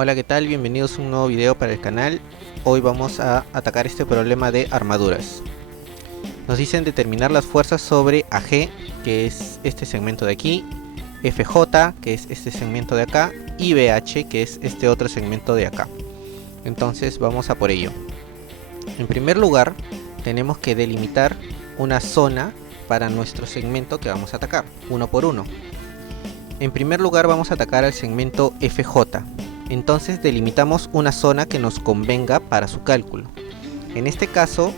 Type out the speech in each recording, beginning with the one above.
Hola, ¿qué tal? Bienvenidos a un nuevo video para el canal. Hoy vamos a atacar este problema de armaduras. Nos dicen determinar las fuerzas sobre AG, que es este segmento de aquí, FJ, que es este segmento de acá, y BH, que es este otro segmento de acá. Entonces vamos a por ello. En primer lugar, tenemos que delimitar una zona para nuestro segmento que vamos a atacar, uno por uno. En primer lugar vamos a atacar al segmento FJ. Entonces delimitamos una zona que nos convenga para su cálculo. En este caso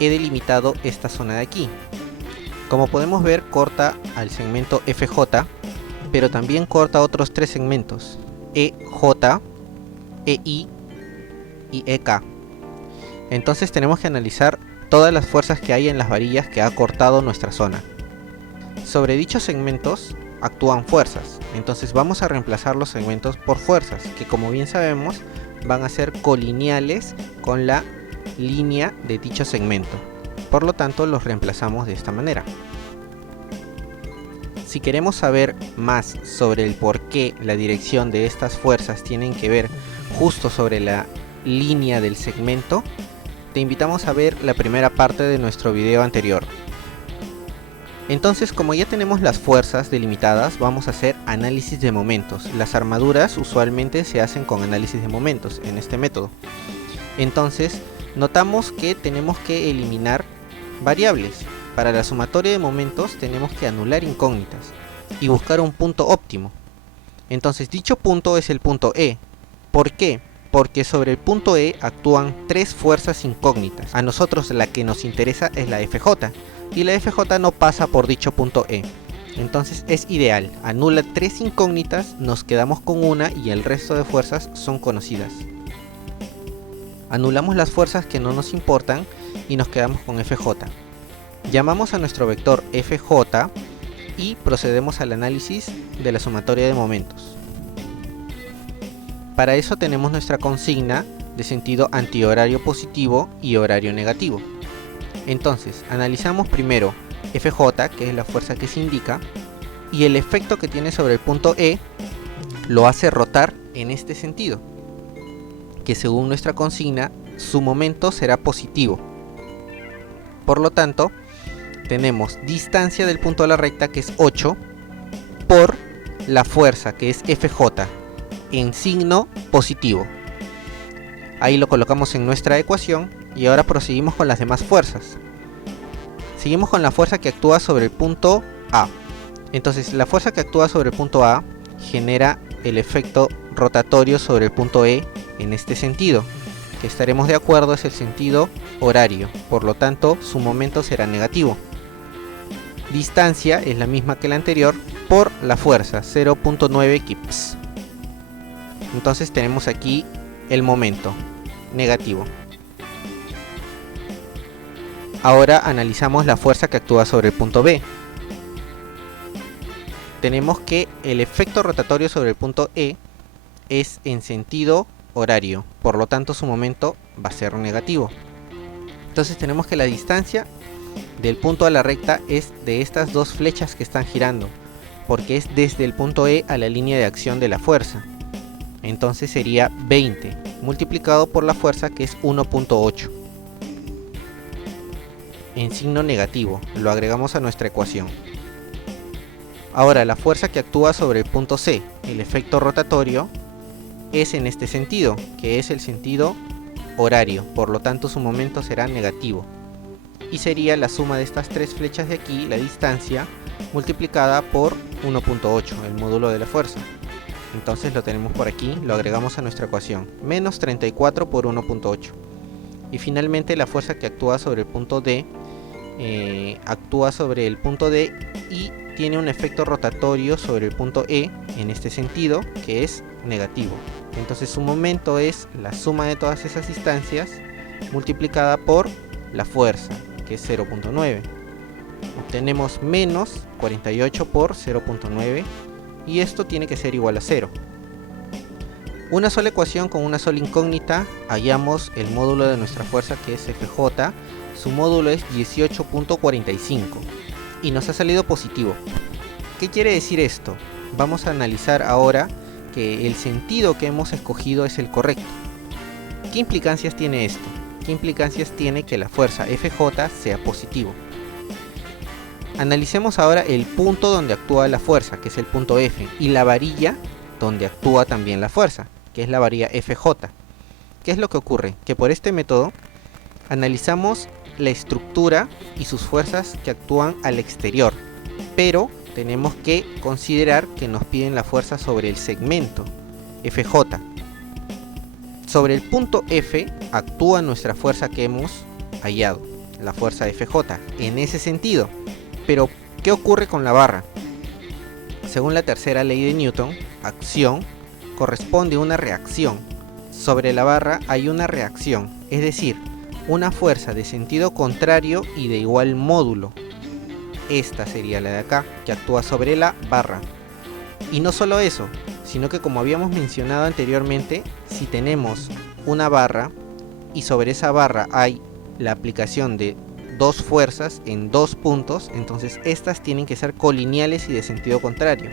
he delimitado esta zona de aquí. Como podemos ver, corta al segmento FJ, pero también corta otros tres segmentos: EJ, EI y EK. Entonces tenemos que analizar todas las fuerzas que hay en las varillas que ha cortado nuestra zona. Sobre dichos segmentos actúan fuerzas, entonces vamos a reemplazar los segmentos por fuerzas, que como bien sabemos van a ser colineales con la línea de dicho segmento. Por lo tanto los reemplazamos de esta manera. Si queremos saber más sobre el por qué la dirección de estas fuerzas tienen que ver justo sobre la línea del segmento, te invitamos a ver la primera parte de nuestro video anterior. Entonces, como ya tenemos las fuerzas delimitadas, vamos a hacer análisis de momentos. Las armaduras usualmente se hacen con análisis de momentos en este método. Entonces, notamos que tenemos que eliminar variables. Para la sumatoria de momentos tenemos que anular incógnitas y buscar un punto óptimo. Entonces, dicho punto es el punto E. ¿Por qué? Porque sobre el punto E actúan tres fuerzas incógnitas. A nosotros la que nos interesa es la FJ. Y la FJ no pasa por dicho punto E. Entonces es ideal, anula tres incógnitas, nos quedamos con una y el resto de fuerzas son conocidas. Anulamos las fuerzas que no nos importan y nos quedamos con FJ. Llamamos a nuestro vector FJ y procedemos al análisis de la sumatoria de momentos. Para eso tenemos nuestra consigna de sentido antihorario positivo y horario negativo. Entonces, analizamos primero FJ, que es la fuerza que se indica, y el efecto que tiene sobre el punto E lo hace rotar en este sentido, que según nuestra consigna, su momento será positivo. Por lo tanto, tenemos distancia del punto a la recta, que es 8, por la fuerza, que es FJ, en signo positivo. Ahí lo colocamos en nuestra ecuación. Y ahora proseguimos con las demás fuerzas. Seguimos con la fuerza que actúa sobre el punto A. Entonces la fuerza que actúa sobre el punto A genera el efecto rotatorio sobre el punto E en este sentido, que estaremos de acuerdo es el sentido horario, por lo tanto su momento será negativo. Distancia es la misma que la anterior por la fuerza, 0.9 kips. Entonces tenemos aquí el momento negativo. Ahora analizamos la fuerza que actúa sobre el punto B. Tenemos que el efecto rotatorio sobre el punto E es en sentido horario, por lo tanto su momento va a ser negativo. Entonces tenemos que la distancia del punto a la recta es de estas dos flechas que están girando, porque es desde el punto E a la línea de acción de la fuerza. Entonces sería 20 multiplicado por la fuerza, que es 1.8. en signo negativo, lo agregamos a nuestra ecuación. Ahora la fuerza que actúa sobre el punto C, el efecto rotatorio, es en este sentido, que es el sentido horario, por lo tanto su momento será negativo. Y sería la suma de estas tres flechas de aquí, la distancia, multiplicada por 1.8, el módulo de la fuerza. Entonces lo tenemos por aquí, lo agregamos a nuestra ecuación, menos 34 por 1.8. Y finalmente la fuerza que actúa sobre el punto D, actúa sobre el punto D y tiene un efecto rotatorio sobre el punto E en este sentido, que es negativo. Entonces su momento es la suma de todas esas distancias multiplicada por la fuerza, que es 0.9. Obtenemos menos 48 por 0.9 y esto tiene que ser igual a 0. Una sola ecuación con una sola incógnita, hallamos el módulo de nuestra fuerza, que es FJ. Su módulo es 18.45 y nos ha salido positivo. ¿Qué quiere decir esto? Vamos a analizar ahora que el sentido que hemos escogido es el correcto. ¿Qué implicancias tiene esto? ¿Qué implicancias tiene que la fuerza Fj sea positivo? Analicemos ahora el punto donde actúa la fuerza, que es el punto F, y la varilla donde actúa también la fuerza, que es la varilla Fj. ¿Qué es lo que ocurre? Que por este método analizamos la estructura y sus fuerzas que actúan al exterior, pero tenemos que considerar que nos piden la fuerza sobre el segmento Fj. Sobre el punto F actúa nuestra fuerza que hemos hallado, la fuerza Fj, en ese sentido. Pero, ¿qué ocurre con la barra? Según la tercera ley de Newton, acción corresponde a una reacción. Sobre la barra hay una reacción, es decir, una fuerza de sentido contrario y de igual módulo. Esta sería la de acá, que actúa sobre la barra. Y no solo eso, sino que como habíamos mencionado anteriormente, si tenemos una barra y sobre esa barra hay la aplicación de dos fuerzas en dos puntos, entonces estas tienen que ser colineales y de sentido contrario.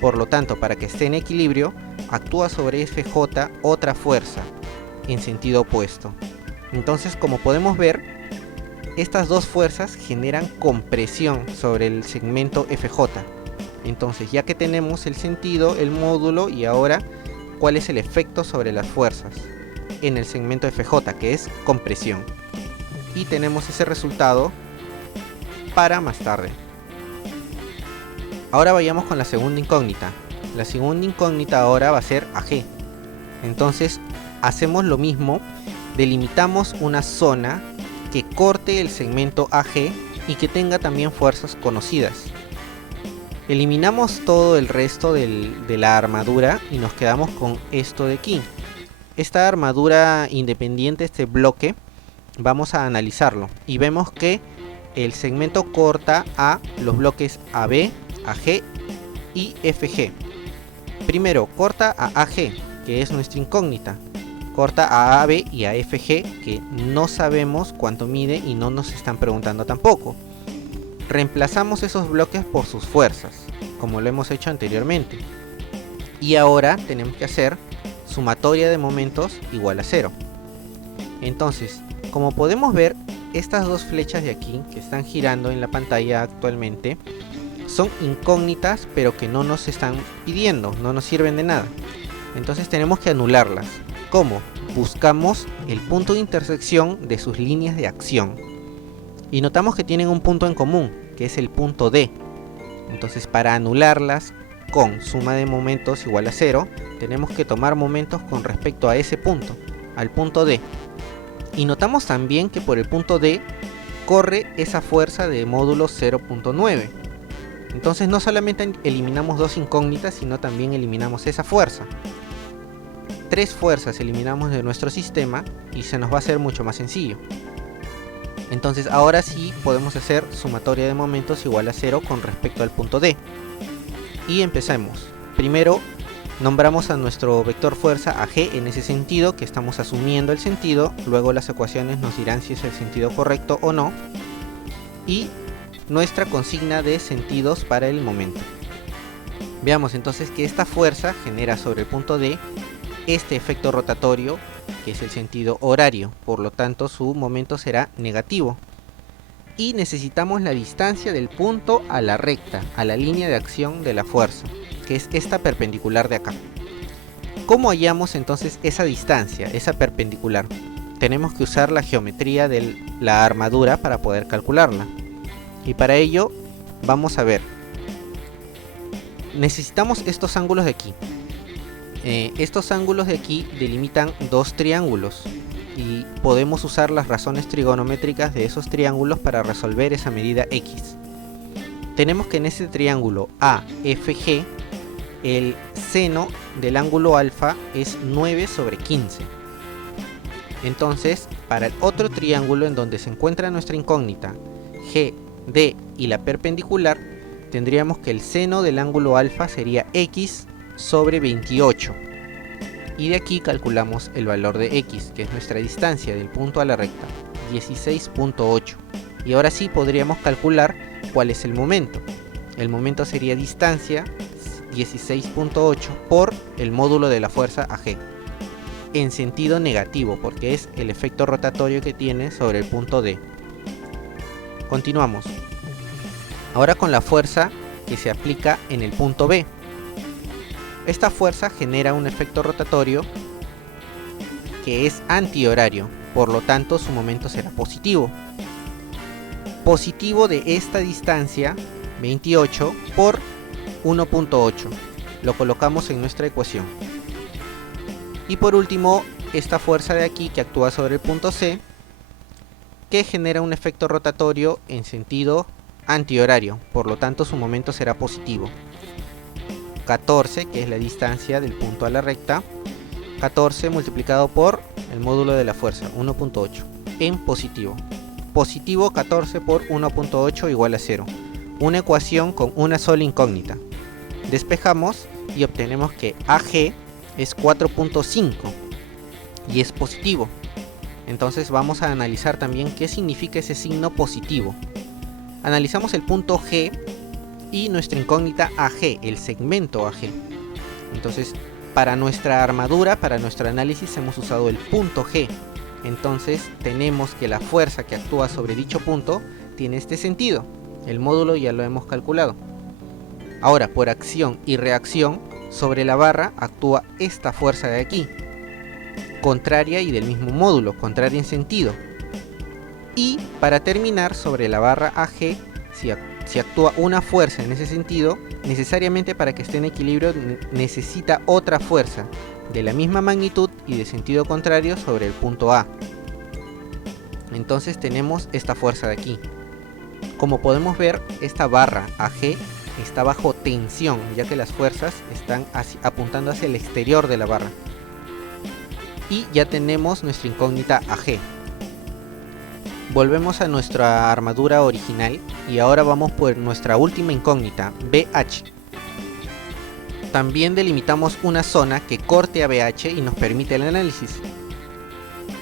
Por lo tanto, para que esté en equilibrio, actúa sobre Fj otra fuerza en sentido opuesto. Entonces, como podemos ver, estas dos fuerzas generan compresión sobre el segmento Fj. Entonces, ya que tenemos el sentido, el módulo y ahora cuál es el efecto sobre las fuerzas en el segmento Fj, que es compresión. Y tenemos ese resultado para más tarde. Ahora vayamos con la segunda incógnita. La segunda incógnita ahora va a ser AG. Entonces hacemos lo mismo, delimitamos una zona que corte el segmento AG y que tenga también fuerzas conocidas. Eliminamos todo el resto de la armadura y nos quedamos con esto de aquí. Esta armadura independiente, este bloque, vamos a analizarlo y vemos que el segmento corta a los bloques AB, AG y FG. Primero corta a AG, que es nuestra incógnita, corta a AB y a FG, que no sabemos cuánto mide y no nos están preguntando tampoco. Reemplazamos esos bloques por sus fuerzas, como lo hemos hecho anteriormente, y ahora tenemos que hacer sumatoria de momentos igual a 0. Entonces, como podemos ver, estas dos flechas de aquí que están girando en la pantalla actualmente son incógnitas, pero que no nos están pidiendo, no nos sirven de nada. Entonces tenemos que anularlas. ¿Cómo? Buscamos el punto de intersección de sus líneas de acción y notamos que tienen un punto en común, que es el punto D. Entonces, para anularlas con suma de momentos igual a 0, tenemos que tomar momentos con respecto a ese punto, al punto D. Y notamos también que por el punto D corre esa fuerza de módulo 0.9. Entonces no solamente eliminamos dos incógnitas, sino también eliminamos esa fuerza. 3 fuerzas eliminamos de nuestro sistema y se nos va a hacer mucho más sencillo. Entonces ahora sí podemos hacer sumatoria de momentos igual a 0 con respecto al punto D. Y empecemos. Primero nombramos a nuestro vector fuerza AG en ese sentido, que estamos asumiendo el sentido. Luego las ecuaciones nos dirán si es el sentido correcto o no. Y nuestra consigna de sentidos para el momento. Veamos entonces que esta fuerza genera sobre el punto D este efecto rotatorio, que es el sentido horario. Por lo tanto, su momento será negativo. Y necesitamos la distancia del punto a la recta, a la línea de acción de la fuerza, que es esta perpendicular de acá. ¿Cómo hallamos entonces esa distancia, esa perpendicular? Tenemos que usar la geometría de la armadura para poder calcularla. Y para ello vamos a ver. Necesitamos estos ángulos de aquí. Estos ángulos de aquí delimitan dos triángulos y podemos usar las razones trigonométricas de esos triángulos para resolver esa medida X. Tenemos que en ese triángulo AFG el seno del ángulo alfa es 9 sobre 15. Entonces, para el otro triángulo en donde se encuentra nuestra incógnita GD y la perpendicular, tendríamos que el seno del ángulo alfa sería X sobre 28. Y de aquí calculamos el valor de X, que es nuestra distancia del punto a la recta, 16.8. Y ahora sí podríamos calcular cuál es el momento. El momento sería distancia 16.8 por el módulo de la fuerza AG, en sentido negativo, porque es el efecto rotatorio que tiene sobre el punto D. Continuamos. Ahora con la fuerza que se aplica en el punto B. Esta fuerza genera un efecto rotatorio que es antihorario, por lo tanto su momento será positivo. Positivo de esta distancia, 28 por 1.8. Lo colocamos en nuestra ecuación. Y por último, esta fuerza de aquí que actúa sobre el punto C, que genera un efecto rotatorio en sentido antihorario, por lo tanto su momento será positivo. 14, que es la distancia del punto a la recta, 14 multiplicado por el módulo de la fuerza, 1.8, en positivo. Positivo 14 por 1.8 igual a 0. Una ecuación con una sola incógnita. Despejamos y obtenemos que AG es 4.5 y es positivo. Entonces vamos a analizar también qué significa ese signo positivo. Analizamos el punto G y nuestra incógnita AG, el segmento AG. Entonces, para nuestra armadura, para nuestro análisis, hemos usado el punto G. Entonces, tenemos que la fuerza que actúa sobre dicho punto tiene este sentido. El módulo ya lo hemos calculado. Ahora, por acción y reacción, sobre la barra actúa esta fuerza de aquí, contraria y del mismo módulo, contraria en sentido. Y para terminar, sobre la barra AG, si actúa una fuerza en ese sentido, necesariamente para que esté en equilibrio necesita otra fuerza de la misma magnitud y de sentido contrario sobre el punto A. Entonces tenemos esta fuerza de aquí. Como podemos ver, esta barra AG está bajo tensión, ya que las fuerzas están apuntando hacia el exterior de la barra. Y ya tenemos nuestra incógnita AG. Volvemos a nuestra armadura original y ahora vamos por nuestra última incógnita, BH. También delimitamos una zona que corte a BH y nos permite el análisis.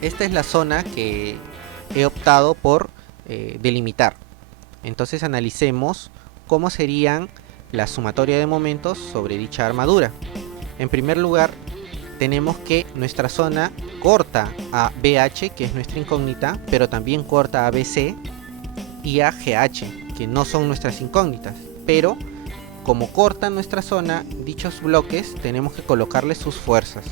Esta es la zona que he optado por delimitar. Entonces analicemos cómo serían la sumatoria de momentos sobre dicha armadura. En primer lugar, tenemos que nuestra zona corta a BH, que es nuestra incógnita, pero también corta a BC y a GH, que no son nuestras incógnitas. Pero como cortan nuestra zona, dichos bloques tenemos que colocarles sus fuerzas.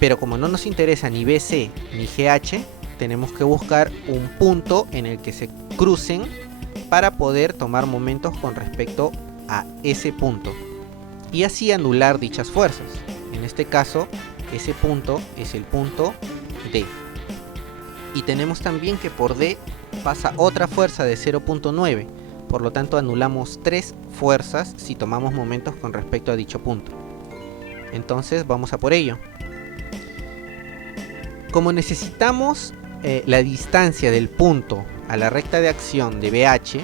Pero como no nos interesa ni BC ni GH, tenemos que buscar un punto en el que se crucen para poder tomar momentos con respecto a ese punto y así anular dichas fuerzas. En este caso, ese punto es el punto D. Y tenemos también que por D pasa otra fuerza de 0.9, por lo tanto anulamos 3 fuerzas si tomamos momentos con respecto a dicho punto. Entonces vamos a por ello. Como necesitamos la distancia del punto a la recta de acción de BH,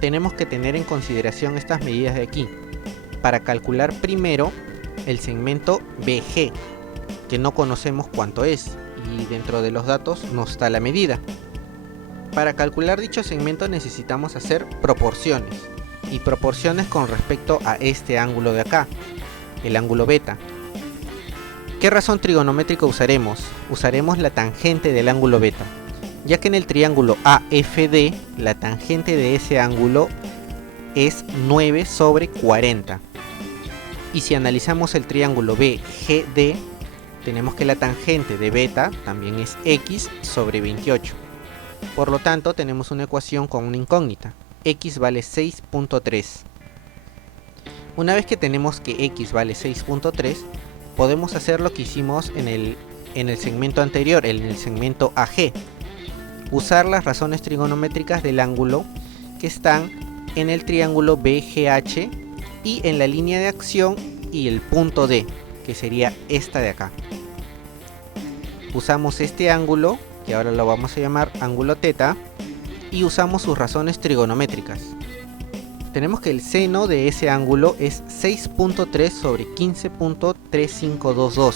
tenemos que tener en consideración estas medidas de aquí para calcular primero el segmento BG, que no conocemos cuánto es, y dentro de los datos no está la medida. Para calcular dicho segmento necesitamos hacer proporciones, y proporciones con respecto a este ángulo de acá, el ángulo beta. ¿Qué razón trigonométrica usaremos? Usaremos la tangente del ángulo beta, ya que en el triángulo AFD la tangente de ese ángulo es 9 sobre 40. Y si analizamos el triángulo BGD, tenemos que la tangente de beta también es X sobre 28. Por lo tanto, tenemos una ecuación con una incógnita. X vale 6.3. Una vez que tenemos que X vale 6.3, podemos hacer lo que hicimos en el segmento anterior, en el segmento AG. Usar las razones trigonométricas del ángulo que están en el triángulo BGH y en la línea de acción y el punto D, que sería esta de acá. Usamos este ángulo, que ahora lo vamos a llamar ángulo teta, y usamos sus razones trigonométricas. Tenemos que el seno de ese ángulo es 6.3 sobre 15.3522.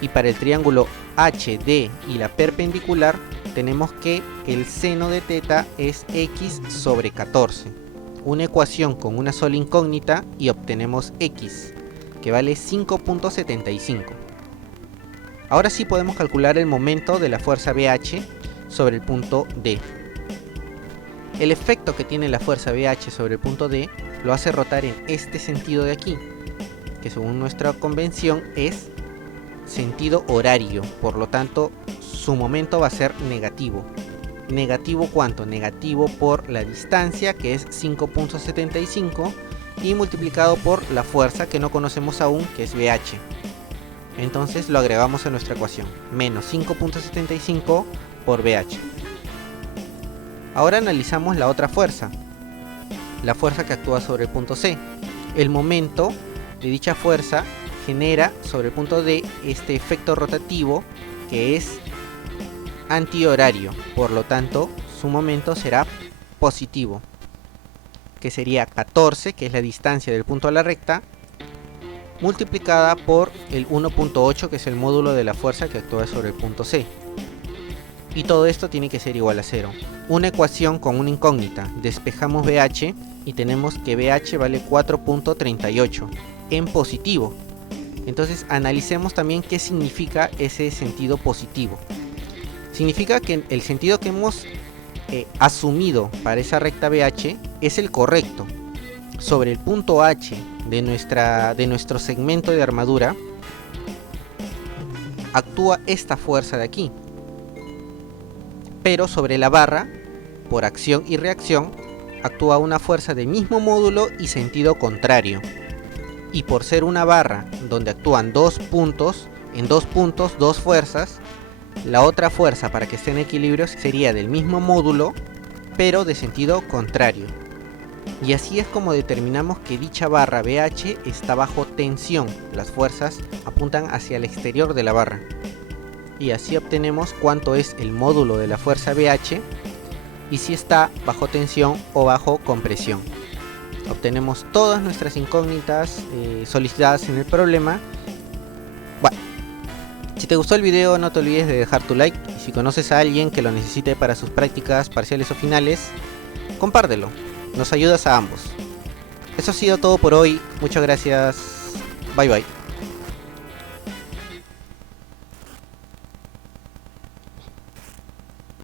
Y para el triángulo HD y la perpendicular, tenemos que el seno de teta es X sobre 14. una ecuación con una sola incógnita y obtenemos x, que vale 5.75. Ahora sí podemos calcular el momento de la fuerza BH sobre el punto D. El efecto que tiene la fuerza BH sobre el punto D lo hace rotar en este sentido de aquí, que según nuestra convención es sentido horario, por lo tanto su momento va a ser negativo. ¿Negativo cuánto? Negativo por la distancia, que es 5.75, y multiplicado por la fuerza que no conocemos aún, que es BH. Entonces lo agregamos a nuestra ecuación, menos 5.75 por BH. Ahora analizamos la otra fuerza, la fuerza que actúa sobre el punto C. El momento de dicha fuerza genera sobre el punto D este efecto rotativo que es antihorario, por lo tanto su momento será positivo, que sería 14, que es la distancia del punto a la recta, multiplicada por el 1.8, que es el módulo de la fuerza que actúa sobre el punto C. Y todo esto tiene que ser igual a 0. Una ecuación con una incógnita, despejamos BH y tenemos que BH vale 4.38 en positivo. Entonces analicemos también qué significa ese sentido positivo. Significa que el sentido que hemos asumido para esa recta BH es el correcto. Sobre el punto H de nuestro segmento de armadura actúa esta fuerza de aquí, pero sobre la barra, por acción y reacción, actúa una fuerza de mismo módulo y sentido contrario. Y por ser una barra donde actúan dos puntos, dos fuerzas, la otra fuerza para que esté en equilibrio sería del mismo módulo, pero de sentido contrario. Y así es como determinamos que dicha barra BH está bajo tensión. Las fuerzas apuntan hacia el exterior de la barra. Y así obtenemos cuánto es el módulo de la fuerza BH y si está bajo tensión o bajo compresión. Obtenemos todas nuestras incógnitas solicitadas en el problema. Bueno, si te gustó el video no te olvides de dejar tu like, y si conoces a alguien que lo necesite para sus prácticas parciales o finales, compártelo, nos ayudas a ambos. Eso ha sido todo por hoy, muchas gracias, bye bye.